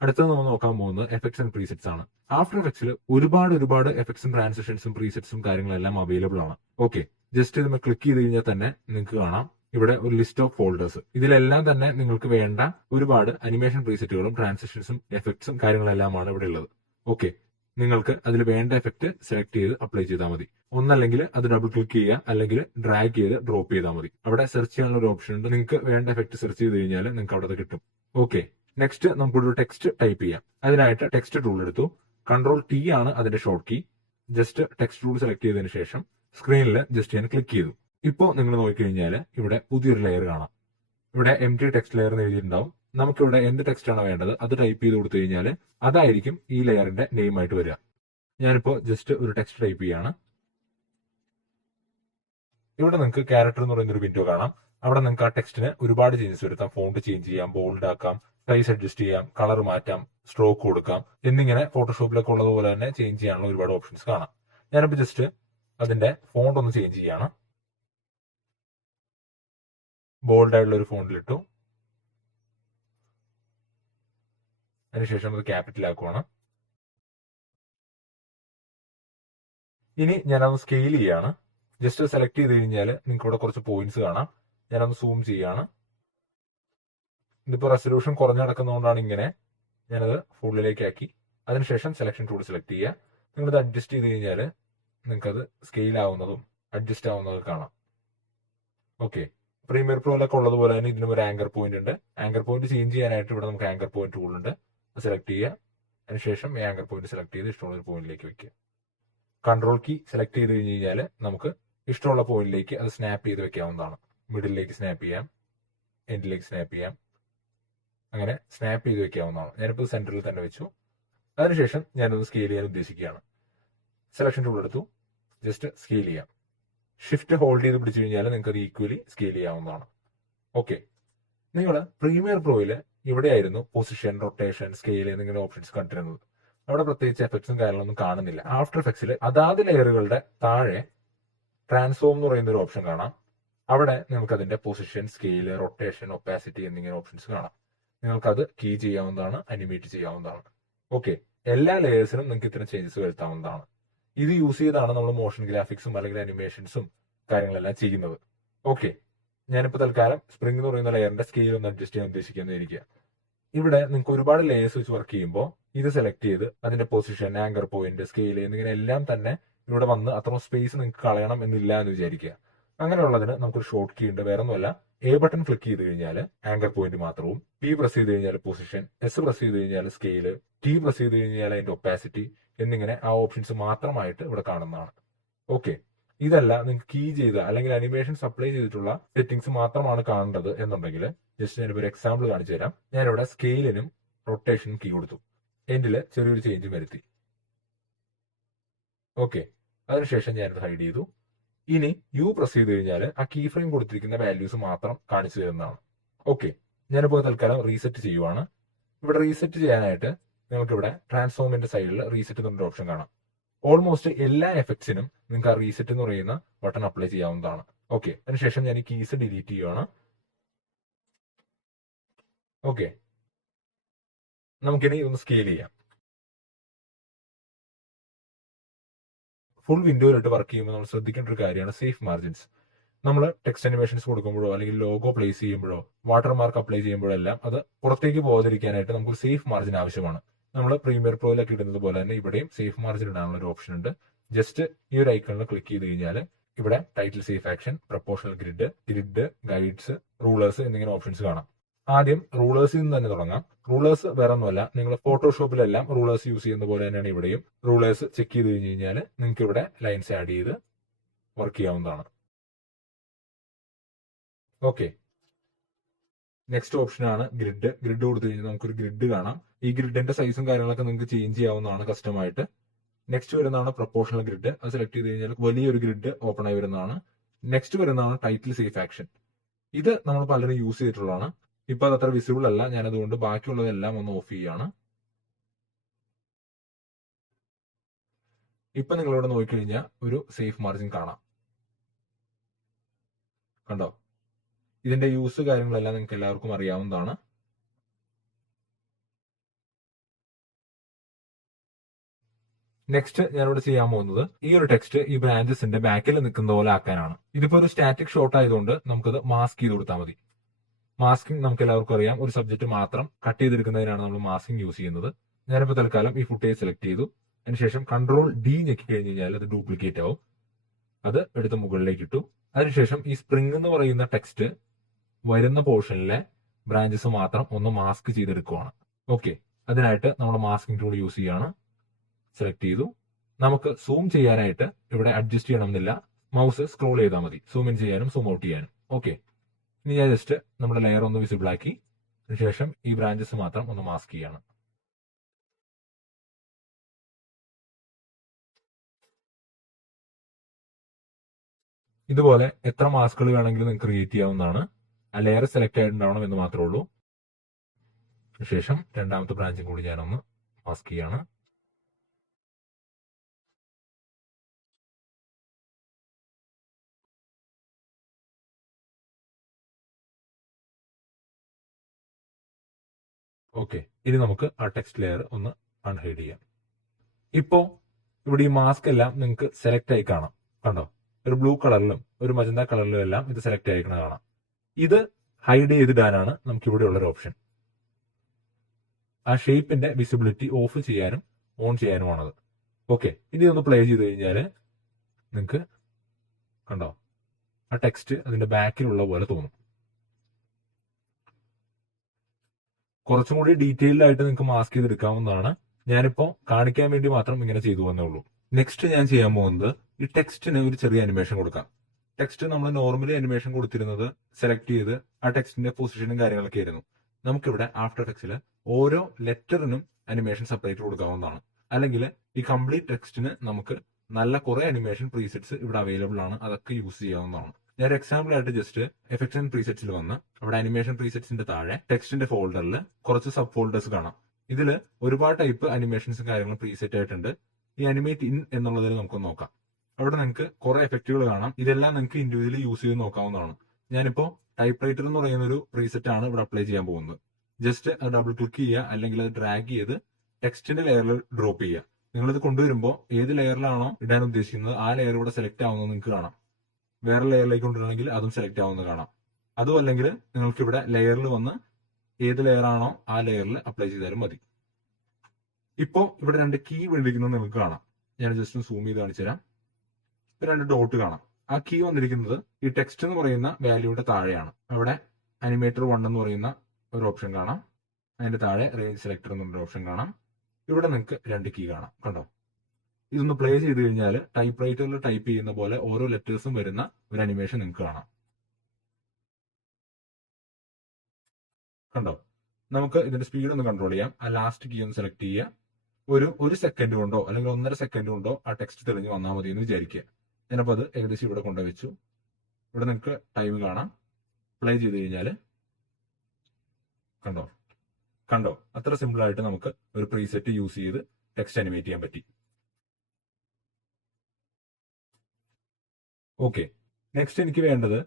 അടുത്തത് നമ്മൾ നോക്കാൻ പോകുന്നത് എഫക്ട്സ് ആൻഡ് പ്രീസെറ്റ്സ് ആണ്. ആഫ്റ്റർ എഫക്ട്സിൽ ഒരുപാട് എഫക്ട്സും ട്രാൻസിഷൻസും പ്രീസെറ്റ്സും കാര്യങ്ങളെല്ലാം അവൈലബിൾ ആണ്. ഓക്കെ, ജസ്റ്റ് ഇത് ക്ലിക്ക് ചെയ്ത് കഴിഞ്ഞാൽ തന്നെ നിങ്ങൾക്ക് കാണാം ഇവിടെ ഒരു ലിസ്റ്റ് ഓഫ് ഫോൾഡേഴ്സ്. ഇതിലെല്ലാം തന്നെ നിങ്ങൾക്ക് വേണ്ട ഒരുപാട് അനിമേഷൻ പ്രീസെറ്റുകളും ട്രാൻസിഷൻസും എഫക്ട്സും കാര്യങ്ങളെല്ലാമാണ് ഇവിടെ ഉള്ളത്. ഓക്കെ, നിങ്ങൾക്ക് അതിൽ വേണ്ട എഫക്ട് സെലക്ട് ചെയ്ത് അപ്ലൈ ചെയ്താൽ മതി. ഒന്നല്ലെങ്കിൽ അത് ഡബിൾ ക്ലിക്ക് ചെയ്യുക, അല്ലെങ്കിൽ ഡ്രാഗ് ചെയ്ത് ഡ്രോപ്പ് ചെയ്താൽ മതി. അവിടെ സെർച്ച് ചെയ്യാനുള്ള ഒരു ഓപ്ഷൻ ഉണ്ട്. നിങ്ങൾക്ക് വേണ്ട എഫക്ട് സെർച്ച് ചെയ്ത് കഴിഞ്ഞാൽ നിങ്ങൾക്ക് അവിടെ കിട്ടും. ഓക്കെ, നെക്സ്റ്റ് നമുക്കൊരു ടെക്സ്റ്റ് ടൈപ്പ് ചെയ്യാം. അതിനായിട്ട് ടെക്സ്റ്റ് ടൂൾ എടുത്തു. കൺട്രോൾ ടി ആണ് അതിന്റെ short key. Just text tool select ചെയ്തതിനു ശേഷം സ്ക്രീനിൽ ജസ്റ്റ് ഞാൻ ക്ലിക്ക് ചെയ്തു. ഇപ്പോൾ നിങ്ങൾ നോക്കിക്കഴിഞ്ഞാൽ ഇവിടെ പുതിയൊരു ലെയർ കാണാം. ഇവിടെ എം ടി ടെക്സ്റ്റ് ലെയർ എന്ന് എഴുതിയിട്ടുണ്ടാവും. നമുക്കിവിടെ എന്ത് ടെക്സ്റ്റ് ആണ് വേണ്ടത് അത് ടൈപ്പ് ചെയ്ത് കൊടുത്തു കഴിഞ്ഞാൽ അതായിരിക്കും ഈ ലെയറിന്റെ നെയിം ആയിട്ട് വരിക. ഞാനിപ്പോൾ ജസ്റ്റ് ഒരു ടെക്സ്റ്റ് ടൈപ്പ് ചെയ്യാണ്. ഇവിടെ നിങ്ങൾക്ക് ക്യാരക്ടർ എന്ന് പറയുന്ന ഒരു വിൻഡോ കാണാം. അവിടെ നിങ്ങൾക്ക് ആ ടെക്സ്റ്റിന് ഒരുപാട് ചേഞ്ചസ് വരുത്താം. ഫോണ്ട് ചേഞ്ച് ചെയ്യാം, ബോൾഡ് ആക്കാം, സൈസ് അഡ്ജസ്റ്റ് ചെയ്യാം, കളർ മാറ്റാം, സ്ട്രോക്ക് കൊടുക്കാം എന്നിങ്ങനെ ഫോട്ടോഷോപ്പിലൊക്കെ ഉള്ളതുപോലെ തന്നെ ചേഞ്ച് ചെയ്യാനുള്ള ഒരുപാട് ഓപ്ഷൻസ് കാണാം. ഞാനിപ്പോൾ ജസ്റ്റ് അതിന്റെ ഫോണ്ട് ഒന്ന് ചേഞ്ച് ചെയ്യാണ്. ബോൾഡ് ആയിട്ടുള്ള ഒരു ഫോണ്ടിലിട്ടു. അതിനുശേഷം അത് ക്യാപിറ്റൽ ആക്കുവാണ്. ഇനി ഞാനത് സ്കെയിൽ ചെയ്യാണ്. ജസ്റ്റ് സെലക്ട് ചെയ്ത് കഴിഞ്ഞാൽ നിങ്ങൾക്ക് ഇവിടെ കുറച്ച് പോയിന്റ്സ് കാണാം. ഞാനൊന്ന് സൂം ചെയ്യാണ്. ഇതിപ്പോൾ റെസൊല്യൂഷൻ കുറഞ്ഞു നടക്കുന്നതുകൊണ്ടാണ് ഇങ്ങനെ. ഞാനത് ഫുള്ളിലേക്ക് ആക്കി. അതിനുശേഷം സെലക്ഷൻ ടൂൾ സെലക്ട് ചെയ്യുക. നിങ്ങളിത് അഡ്ജസ്റ്റ് ചെയ്ത് കഴിഞ്ഞാൽ നിങ്ങൾക്കത് സ്കെയിൽ ആവുന്നതും അഡ്ജസ്റ്റ് ആവുന്നതും കാണാം. ഓക്കെ, പ്രീമിയർ പ്രോയിലൊക്കെ ഉള്ളതുപോലെ തന്നെ ഇതിനും ഒരു ആങ്കർ പോയിന്റ് ഉണ്ട്. ആങ്കർ പോയിന്റ് ചേഞ്ച് ചെയ്യാനായിട്ട് ഇവിടെ നമുക്ക് ആങ്കർ പോയിന്റ് ടൂൾ ഉണ്ട്. അത് സെലക്ട് ചെയ്യുക. അതിനുശേഷം ഈ ആങ്കർ പോയിന്റ് സെലക്ട് ചെയ്ത് ഇഷ്ടമുള്ള ഒരു പോയിന്റിലേക്ക് വെക്കുക. കൺട്രോൾ കീ സെലക്ട് ചെയ്ത് കഴിഞ്ഞ് കഴിഞ്ഞാൽ നമുക്ക് ഇഷ്ടമുള്ള പോയിന്റിലേക്ക് അത് സ്നാപ്പ് ചെയ്ത് വെക്കാവുന്നതാണ്. മിഡിലേക്ക് സ്നാപ്പ് ചെയ്യാം, എൻഡിലേക്ക് സ്നാപ്പ് ചെയ്യാം, അങ്ങനെ സ്നാപ്പ് ചെയ്ത് വെക്കാവുന്നതാണ്. ഞാനിപ്പോൾ സെന്ററിൽ തന്നെ വെച്ചു. അതിനുശേഷം ഞാനത് സ്കെയിൽ ചെയ്യാൻ ഉദ്ദേശിക്കുകയാണ്. സെലക്ഷൻ ടൂൾ എടുത്തു. ജസ്റ്റ് സ്കെയിൽ ചെയ്യാം. ഷിഫ്റ്റ് ഹോൾഡ് ചെയ്ത് പിടിച്ചു കഴിഞ്ഞാൽ നിങ്ങൾക്ക് അത് ഈക്വലി സ്കെയിൽ ചെയ്യാവുന്നതാണ്. ഓക്കെ, നിങ്ങൾ പ്രീമിയർ പ്രോയിൽ ഇവിടെയായിരുന്നു പൊസിഷൻ, റൊട്ടേഷൻ, സ്കെയിൽ എന്നിങ്ങനെ ഓപ്ഷൻസ് കണ്ടിരുന്നത്. അവിടെ പ്രത്യേകിച്ച് എഫക്ട്സും കാര്യങ്ങളൊന്നും കാണുന്നില്ല. ആഫ്റ്റർ എഫക്ട്സിൽ അതാത് ലെയറുകളുടെ താഴെ ട്രാൻസ്ഫോം എന്ന് പറയുന്ന ഒരു ഓപ്ഷൻ കാണാം. അവിടെ നിങ്ങൾക്ക് അതിന്റെ പൊസിഷൻ, സ്കെയിൽ, റൊട്ടേഷൻ, ഒപ്പാസിറ്റി എന്നിങ്ങനെ ഓപ്ഷൻസ് കാണാം. നിങ്ങൾക്ക് അത് കീ ചെയ്യാവുന്നതാണ്, അനിമേറ്റ് ചെയ്യാവുന്നതാണ്. ഓക്കെ, എല്ലാ ലെയേഴ്സിനും നിങ്ങൾക്ക് ഇത്തരം ചേഞ്ചസ് വരുത്താവുന്നതാണ്. ഇത് യൂസ് ചെയ്താണ് നമ്മൾ മോഷൻ ഗ്രാഫിക്സും അല്ലെങ്കിൽ അനിമേഷൻസും കാര്യങ്ങളെല്ലാം ചെയ്യുന്നത്. ഓക്കെ, ഞാനിപ്പോൾ തൽക്കാലം സ്പ്രിംഗ് എന്ന് പറയുന്ന ലെയറിന്റെ സ്കെയിൽ ഒന്ന് അഡ്ജസ്റ്റ് ചെയ്യാൻ ഉദ്ദേശിക്കുന്നതായിരിക്കുക. ഇവിടെ നിങ്ങൾക്ക് ഒരുപാട് ലേയേഴ്സ് വെച്ച് വർക്ക് ചെയ്യുമ്പോൾ ഇത് സെലക്ട് ചെയ്ത് അതിന്റെ പൊസിഷൻ, ആങ്കർ പോയിന്റ്, സ്കെയിൽ എന്നിങ്ങനെ എല്ലാം തന്നെ ഇവിടെ വന്ന് അത്രയും സ്പേസ് നിങ്ങൾക്ക് കളയണം എന്നില്ല എന്ന് വിചാരിക്കുക. അങ്ങനെയുള്ളതിന് നമുക്കൊരു ഷോർട്ട് കീ ഉണ്ട്. വേറെ ഒന്നുമല്ല, എ ബട്ടൺ ക്ലിക്ക് ചെയ്ത് കഴിഞ്ഞാൽ ആങ്കർ പോയിന്റ് മാത്രവും, പി പ്രസ് ചെയ്ത് കഴിഞ്ഞാൽ പൊസിഷൻ, എസ് പ്രസ് ചെയ്ത് കഴിഞ്ഞാൽ സ്കെയില്, ടി പ്രസ് ചെയ്ത് കഴിഞ്ഞാൽ അതിന്റെ ഒപ്പാസിറ്റി എന്നിങ്ങനെ ആ ഓപ്ഷൻസ് മാത്രമായിട്ട് ഇവിടെ കാണുന്നതാണ്. ഓക്കെ, ഇതല്ല നിങ്ങൾക്ക് കീ ചെയ്ത അല്ലെങ്കിൽ അനിമേഷൻ സപ്ലൈ ചെയ്തിട്ടുള്ള സെറ്റിംഗ്സ് മാത്രമാണ് കാണേണ്ടത് എന്നുണ്ടെങ്കിൽ ജസ്റ്റ് ഞാനിപ്പോൾ ഒരു എക്സാമ്പിൾ കാണിച്ചു തരാം. ഞാനിവിടെ സ്കെയിലിനും റൊട്ടേഷനും കീ കൊടുത്തു. എൻഡിൽ ചെറിയൊരു ചേഞ്ച് വരുത്തി. ഓക്കെ, അതിനുശേഷം ഞാനിത് ഹൈഡ് ചെയ്തു. ഇനി യു പ്രസ് ചെയ്ത് കഴിഞ്ഞാൽ ആ കീ ഫ്രെയിം കൊടുത്തിരിക്കുന്ന വാല്യൂസ് മാത്രം കാണിച്ചു തരുന്നതാണ്. ഓക്കെ, ഞാനിപ്പോൾ തൽക്കാലം റീസെറ്റ് ചെയ്യുവാണ്. ഇവിടെ റീസെറ്റ് ചെയ്യാനായിട്ട് നിങ്ങൾക്ക് ഇവിടെ ട്രാൻസ്ഫോമിന്റെ സൈഡിൽ റീസെറ്റ് എന്നൊരു ഓപ്ഷൻ കാണാം. ഓൾമോസ്റ്റ് എല്ലാ എഫക്ട്സിനും നിങ്ങൾക്ക് ആ റീസെറ്റ് എന്ന് പറയുന്ന ബട്ടൺ അപ്ലൈ ചെയ്യാവുന്നതാണ്. ഓക്കെ, അതിനുശേഷം ഞാൻ ഈ കീസ് ഡിലീറ്റ് ചെയ്യുവാണ്. ഓക്കെ, നമുക്കിനി ഒന്ന് സ്കെയിൽ ചെയ്യാം. ഫുൾ വിൻഡോയിലിട്ട് വർക്ക് ചെയ്യുമ്പോൾ നമ്മൾ ശ്രദ്ധിക്കേണ്ട ഒരു കാര്യമാണ് സേഫ് മാർജിൻസ്. നമ്മൾ ടെക്സ്റ്റ് അനിമേഷൻസ് കൊടുക്കുമ്പോഴോ അല്ലെങ്കിൽ ലോഗോ പ്ലേസ് ചെയ്യുമ്പോഴോ വാട്ടർമാർക്ക് അപ്ലൈ ചെയ്യുമ്പോഴോ എല്ലാം അത് പുറത്തേക്ക് പോകാതിരിക്കാനായിട്ട് നമുക്ക് സേഫ് മാർജിൻ ആവശ്യമാണ്. നമ്മൾ പ്രീമിയർ പ്രോയിലൊക്കെ ഇടുന്നത് പോലെ തന്നെ ഇവിടെയും സേഫ് മാർജിൻ ഇടാനുള്ള ഒരു ഓപ്ഷൻ ഉണ്ട്. ജസ്റ്റ് ഈ ഒരു ഐക്കണിൽ ക്ലിക്ക് ചെയ്ത് കഴിഞ്ഞാൽ ഇവിടെ title safe action, proportional grid, guides, rulers എന്നിങ്ങനെ ഓപ്ഷൻസ് കാണാം. ആദ്യം റൂളേഴ്സിൽ നിന്ന് തന്നെ തുടങ്ങാം. റൂളേഴ്സ് വേറെ ഒന്നുമല്ല, നിങ്ങൾ ഫോട്ടോഷോപ്പിലെല്ലാം റൂളേഴ്സ് യൂസ് ചെയ്യുന്ന പോലെ തന്നെയാണ് ഇവിടെയും. റൂളേഴ്സ് ചെക്ക് ചെയ്ത് കഴിഞ്ഞ് കഴിഞ്ഞാൽ നിങ്ങൾക്ക് ഇവിടെ ലൈൻസ് ആഡ് ചെയ്ത് വർക്ക് ചെയ്യാവുന്നതാണ്. ഓക്കെ, നെക്സ്റ്റ് ഓപ്ഷൻ ആണ് ഗ്രിഡ്. ഗ്രിഡ് കൊടുത്തു കഴിഞ്ഞാൽ നമുക്കൊരു ഗ്രിഡ് കാണാം. ഈ ഗ്രിഡിന്റെ സൈസും കാര്യങ്ങളൊക്കെ നിങ്ങൾക്ക് ചേഞ്ച് ചെയ്യാവുന്നതാണ് കസ്റ്റമായിട്ട്. നെക്സ്റ്റ് വരുന്നതാണ് പ്രൊപ്പോർഷണൽ ഗ്രിഡ്. അത് സെലക്ട് ചെയ്ത് കഴിഞ്ഞാൽ വലിയൊരു ഗ്രിഡ് ഓപ്പൺ ആയി വരുന്നതാണ്. നെക്സ്റ്റ് വരുന്നതാണ് ടൈറ്റിൽ സേഫ് ആക്ഷൻ. ഇത് നമ്മൾ പലരും യൂസ് ചെയ്തിട്ടുള്ളതാണ്. ഇപ്പൊ അത് അത്ര വിസിബിൾ അല്ല, ഞാനതുകൊണ്ട് ബാക്കിയുള്ളതെല്ലാം ഒന്ന് ഓഫ് ചെയ്യാണ്. ഇപ്പൊ നിങ്ങളിവിടെ നോക്കിക്കഴിഞ്ഞാൽ ഒരു സേഫ് മാർജിൻ കാണാം. കണ്ടോ? ഇതിന്റെ യൂസ് കാര്യങ്ങളെല്ലാം നിങ്ങൾക്ക് എല്ലാവർക്കും അറിയാവുന്നതാണ്. നെക്സ്റ്റ് ഞാനിവിടെ ചെയ്യാൻ പോകുന്നത് ഈ ഒരു ടെക്സ്റ്റ് ഈ ബ്രാഞ്ചസിന്റെ ബാക്കിൽ നിൽക്കുന്ന പോലെ ആക്കാനാണ്. ഇതിപ്പോ ഒരു സ്റ്റാറ്റിക് ഷോട്ട് ആയതുകൊണ്ട് നമുക്കത് മാസ്ക് ചെയ്ത് കൊടുത്താൽ മതി. മാസ്കിംഗ് നമുക്ക് എല്ലാവർക്കും അറിയാം, ഒരു സബ്ജക്ട് മാത്രം കട്ട് ചെയ്തെടുക്കുന്നതിനാണ് നമ്മൾ മാസ്കിംഗ് യൂസ് ചെയ്യുന്നത്. ഞാനിപ്പോൾ തൽക്കാലം ഈ ഫുട്ടേജ് സെലക്ട് ചെയ്തു. അതിനുശേഷം Ctrl+D ഞെക്കി കഴിഞ്ഞ് കഴിഞ്ഞാൽ അത് ഡ്യൂപ്ലിക്കേറ്റ് ആവും. അത് എടുത്ത് മുകളിലേക്ക് ഇട്ടു. അതിനുശേഷം ഈ സ്പ്രിംഗ് എന്ന് പറയുന്ന ടെക്സ്റ്റ് വരുന്ന പോർഷനിലെ ബ്രാഞ്ചസ് മാത്രം ഒന്ന് മാസ്ക് ചെയ്തെടുക്കുവാണ്. ഓക്കെ, അതിനായിട്ട് നമ്മൾ മാസ്കിംഗ് ടൂൾ യൂസ് ചെയ്യാണ്. സെലക്ട് ചെയ്തു. നമുക്ക് സൂം ചെയ്യാനായിട്ട് ഇവിടെ അഡ്ജസ്റ്റ് ചെയ്യണമെന്നില്ല, മൗസ് സ്ക്രോൾ ചെയ്താൽ മതി സൂം ഇൻ ചെയ്യാനും സൂം ഔട്ട് ചെയ്യാനും. ഓക്കെ, ഇനി ഞാൻ ജസ്റ്റ് നമ്മുടെ ലെയർ ഒന്ന് വിസിബിൾ ആക്കി. അതിനുശേഷം ഈ ബ്രാഞ്ചസ് മാത്രം ഒന്ന് മാസ്ക് ചെയ്യാണ്. ഇതുപോലെ എത്ര മാസ്കുകൾ വേണമെങ്കിലും നിങ്ങൾക്ക് ക്രിയേറ്റ് ചെയ്യാവുന്നതാണ്. ആ ലെയർ സെലക്ട് ആയിട്ടുണ്ടാവണം എന്ന് മാത്രമേ ഉള്ളൂ. ശേഷം രണ്ടാമത്തെ ബ്രാഞ്ചും കൂടി ഞാനൊന്ന് മാസ്ക് ചെയ്യാണ്. ഓക്കെ, ഇനി നമുക്ക് ആ ടെക്സ്റ്റ് ലെയർ ഒന്ന് അൺഹൈഡ് ചെയ്യാം. ഇപ്പോ ഇവിടെ ഈ മാസ്ക് എല്ലാം നിങ്ങൾക്ക് സെലക്ട് ആയി കാണാം. കണ്ടോ? ഒരു ബ്ലൂ കളറിലും ഒരു മജന്ത കളറിലും എല്ലാം ഇത് സെലക്ട് ആയിരിക്കണ കാണാം. ഇത് ഹൈഡ് ചെയ്തിടാനാണ് നമുക്ക് ഇവിടെ ഉള്ളൊരു ഓപ്ഷൻ. ആ ഷേപ്പിന്റെ വിസിബിലിറ്റി ഓഫ് ചെയ്യാനും ഓൺ ചെയ്യാനുമാണത്. ഓക്കെ, ഇനി ഒന്ന് പ്ലേ ചെയ്ത് കഴിഞ്ഞാൽ നിങ്ങൾക്ക് കണ്ടോ ആ ടെക്സ്റ്റ് അതിന്റെ ബാക്കിലുള്ള പോലെ തോന്നും. കുറച്ചും കൂടി ഡീറ്റെയിൽഡ് ആയിട്ട് നിങ്ങൾക്ക് മാസ്ക് ചെയ്തെടുക്കാവുന്നതാണ്. ഞാനിപ്പോ കാണിക്കാൻ വേണ്ടി മാത്രം ഇങ്ങനെ ചെയ്തു വന്നേ ഉള്ളൂ. നെക്സ്റ്റ് ഞാൻ ചെയ്യാൻ പോകുന്നത് ഈ ടെക്സ്റ്റിന് ഒരു ചെറിയ അനിമേഷൻ കൊടുക്കാം. ടെക്സ്റ്റ് നമ്മൾ നോർമലി അനിമേഷൻ കൊടുത്തിരുന്നത് സെലക്ട് ചെയ്ത് ആ ടെക്സ്റ്റിന്റെ പൊസിഷനും കാര്യങ്ങളൊക്കെ ആയിരുന്നു. നമുക്കിവിടെ ആഫ്റ്റർ എഫക്ട്സിൽ ഓരോ ലെറ്ററിനും അനിമേഷൻ സെപ്പറേറ്റ് കൊടുക്കാവുന്നതാണ്. അല്ലെങ്കിൽ ഈ കംപ്ലീറ്റ് ടെക്സ്റ്റിന് നമുക്ക് നല്ല കുറെ അനിമേഷൻ പ്രീസെറ്റ്സ് ഇവിടെ അവൈലബിൾ ആണ്. അതൊക്കെ യൂസ് ചെയ്യാവുന്നതാണ്. ഞാൻ ഒരു എക്സാമ്പിൾ ആയിട്ട് ജസ്റ്റ് എഫക്ട്സ് ആൻഡ് പ്രീസെറ്റ്സിൽ വന്ന് അവിടെ അനിമേഷൻ പ്രീസെറ്റ്സിന്റെ താഴെ ടെക്സ്റ്റിന്റെ ഫോൾഡറിൽ കുറച്ച് സബ് ഫോൾഡേഴ്സ് കാണാം. ഇതിൽ ഒരുപാട് ടൈപ്പ് അനിമേഷൻസും കാര്യങ്ങളും പ്രീസെറ്റ് ആയിട്ടുണ്ട്. ഈ അനിമേറ്റ് ഇൻ എന്നുള്ളതിൽ നമുക്ക് നോക്കാം. അവിടെ നിങ്ങൾക്ക് കുറെ എഫക്റ്റുകൾ കാണാം. ഇതെല്ലാം നിങ്ങൾക്ക് ഇൻഡിവിജ്വലി യൂസ് ചെയ്ത് നോക്കാവുന്നതാണ്. ഞാനിപ്പോ ടൈപ്പ് റൈറ്റർ എന്ന് പറയുന്ന ഒരു പ്രീസെറ്റ് ആണ് ഇവിടെ അപ്ലൈ ചെയ്യാൻ പോകുന്നത്. ജസ്റ്റ് അത് ഡബിൾ ക്ലിക്ക് ചെയ്യുക, അല്ലെങ്കിൽ അത് ഡ്രാഗ് ചെയ്ത് ടെക്സ്റ്റിന്റെ ലെയറിൽ ഡ്രോപ്പ് ചെയ്യുക. നിങ്ങളിത് കൊണ്ടുവരുമ്പോൾ ഏത് ലെയറിലാണോ ഇടാൻ ഉദ്ദേശിക്കുന്നത് ആ ലെയർ ഇവിടെ സെലക്ട് ആവുന്നത് നിങ്ങൾക്ക് കാണാം. വേറെ ലെയറിലേക്ക് കൊണ്ടുവരണമെങ്കിൽ അതും സെലക്ട് ആവുന്നത് കാണാം. അതും അല്ലെങ്കിൽ നിങ്ങൾക്ക് ഇവിടെ ലെയറിൽ വന്ന് ഏത് ലെയർ ആണോ ആ ലെയറിൽ അപ്ലൈ ചെയ്താലും മതി. ഇപ്പോ ഇവിടെ രണ്ട് കീ വിളിക്കുന്നത് നിങ്ങൾക്ക് കാണാം. ഞാൻ ജസ്റ്റ് സൂം ചെയ്ത് കാണിച്ചു തരാം. രണ്ട് ഡോട്ട് കാണാം. ആ കീ വന്നിരിക്കുന്നത് ഈ ടെക്സ്റ്റ് എന്ന് പറയുന്ന വാല്യൂയുടെ താഴെയാണ്. അവിടെ അനിമേറ്റർ 1 എന്ന് പറയുന്ന ഒരു ഓപ്ഷൻ കാണാം. അതിന്റെ താഴെ റേഞ്ച് സെലക്ടർ എന്നൊരു ഓപ്ഷൻ കാണാം. ഇവിടെ നിങ്ങൾക്ക് രണ്ട് കീ കാണാം. കണ്ടോ? ഇതൊന്ന് പ്ലേ ചെയ്ത് കഴിഞ്ഞാൽ ടൈപ്പ് റൈറ്ററിൽ ടൈപ്പ് ചെയ്യുന്ന പോലെ ഓരോ ലെറ്റേഴ്സും വരുന്ന ഒരു അനിമേഷൻ നിങ്ങൾക്ക് കാണാം. കണ്ടോ? നമുക്ക് ഇതിന്റെ സ്പീഡ് ഒന്ന് കൺട്രോൾ ചെയ്യാം. ആ ലാസ്റ്റ് കീ ഒന്ന് സെലക്ട് ചെയ്യുക. ഒരു സെക്കൻഡ് കൊണ്ടോ അല്ലെങ്കിൽ 1.5 സെക്കൻഡ് കൊണ്ടോ ആ ടെക്സ്റ്റ് തെളിഞ്ഞ് വന്നാൽ മതി എന്ന് വിചാരിക്കുക. ഞാനപ്പോൾ അത് ഏകദേശം ഇവിടെ കൊണ്ടുവച്ചു. ഇവിടെ നിങ്ങൾക്ക് ടൈം കാണാം. പ്ലേ ചെയ്ത് കഴിഞ്ഞാൽ കണ്ടോ അത്ര സിമ്പിൾ ആയിട്ട് നമുക്ക് ഒരു പ്രീസെറ്റ് യൂസ് ചെയ്ത് ടെക്സ്റ്റ് അനിമേറ്റ് ചെയ്യാൻ പറ്റി. ഓക്കെ, നെക്സ്റ്റ് എനിക്ക് വേണ്ടത്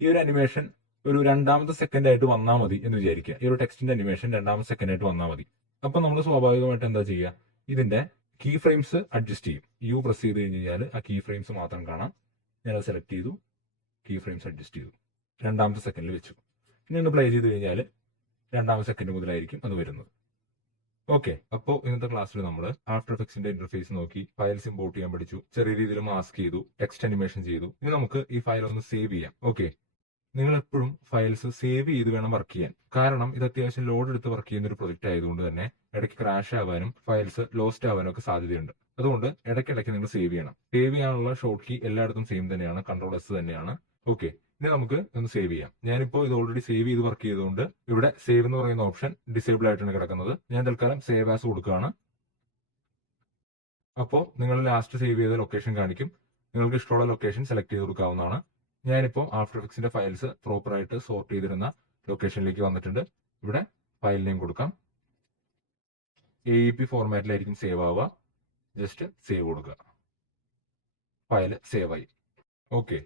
ഈ ഒരു അനിമേഷൻ ഒരു രണ്ടാമത്തെ സെക്കൻഡ് ആയിട്ട് വന്നാൽ മതി എന്ന് വിചാരിക്കുക. ഈ ഒരു ടെക്സ്റ്റിന്റെ അനിമേഷൻ രണ്ടാമത്തെ സെക്കൻഡ് ആയിട്ട് വന്നാൽ മതി. അപ്പൊ നമ്മൾ സ്വാഭാവികമായിട്ട് എന്താ ചെയ്യുക? ഇതിന്റെ കീ ഫ്രെയിംസ് അഡ്ജസ്റ്റ് ചെയ്യും. യു പ്രസ് ചെയ്ത് കഴിഞ്ഞാൽ ആ കീ ഫ്രെയിംസ് മാത്രം കാണാം. ഞാനത് സെലക്ട് ചെയ്തു, കീ ഫ്രെയിംസ് അഡ്ജസ്റ്റ് ചെയ്തു, രണ്ടാമത്തെ സെക്കൻഡിൽ വെച്ചു. ഇനി ഒന്ന് പ്ലേ ചെയ്ത് കഴിഞ്ഞാൽ രണ്ടാമത്തെ സെക്കൻഡ് മുതലായിരിക്കും അത് വരുന്നത്. ഓക്കെ, അപ്പോൾ ഇന്നത്തെ ക്ലാസ്സിൽ നമ്മൾ ആഫ്റ്റർ എഫക്ട്സിന്റെ ഇന്റർഫേസ് നോക്കി, ഫയൽസ് ഇമ്പോർട്ട് ചെയ്യാൻ പഠിച്ചു, ചെറിയ രീതിയിൽ മാസ്ക് ചെയ്തു, ടെക്സ്റ്റ് അനിമേഷൻ ചെയ്തു. ഇനി നമുക്ക് ഈ ഫയൽ ഒന്ന് സേവ് ചെയ്യാം. ഓക്കെ, നിങ്ങൾ എപ്പോഴും ഫയൽസ് സേവ് ചെയ്ത് വേണം വർക്ക് ചെയ്യാൻ. കാരണം ഇത് അത്യാവശ്യം ലോഡ് എടുത്ത് വർക്ക് ചെയ്യുന്ന ഒരു പ്രൊജക്ട് ആയതുകൊണ്ട് തന്നെ ഇടയ്ക്ക് ക്രാഷ് ആവാനും ഫയൽസ് ലോസ്റ്റ് ആവാനും ഒക്കെ സാധ്യതയുണ്ട്. അതുകൊണ്ട് ഇടയ്ക്കിടയ്ക്ക് നിങ്ങൾ സേവ് ചെയ്യണം. സേവ് ചെയ്യാനുള്ള ഷോർട്ട് കീ എല്ലായിടത്തും സെയിം തന്നെയാണ്, Ctrl+S തന്നെയാണ്. ഓക്കെ, ഇനി നമുക്ക് ഒന്ന് സേവ് ചെയ്യാം. ഞാനിപ്പോൾ ഇത് ഓൾറെഡി സേവ് ചെയ്ത് വർക്ക് ചെയ്തുകൊണ്ട് ഇവിടെ സേവ് എന്ന് പറയുന്ന ഓപ്ഷൻ ഡിസേബിൾ ആയിട്ടാണ് കിടക്കുന്നത്. ഞാൻ തൽക്കാലം സേവ് ആസ് കൊടുക്കുകയാണ്. അപ്പോൾ നിങ്ങൾ ലാസ്റ്റ് സേവ് ചെയ്ത ലൊക്കേഷൻ കാണിക്കും. നിങ്ങൾക്ക് ഇഷ്ടമുള്ള ലൊക്കേഷൻ സെലക്ട് ചെയ്ത് കൊടുക്കാവുന്നതാണ്. ഞാനിപ്പോൾ ആഫ്റ്റർ എഫക്ട്സിന്റെ ഫയൽസ് പ്രോപ്പറായിട്ട് സോർട്ട് ചെയ്തിരുന്ന ലൊക്കേഷനിലേക്ക് വന്നിട്ടുണ്ട്. ഇവിടെ ഫയൽ നെയിം കൊടുക്കാം. AEP ഫോർമാറ്റിലായിരിക്കും സേവ് ആവുക. ജസ്റ്റ് സേവ് കൊടുക്കുക. ഫയൽ സേവ് ആയി. ഓക്കെ,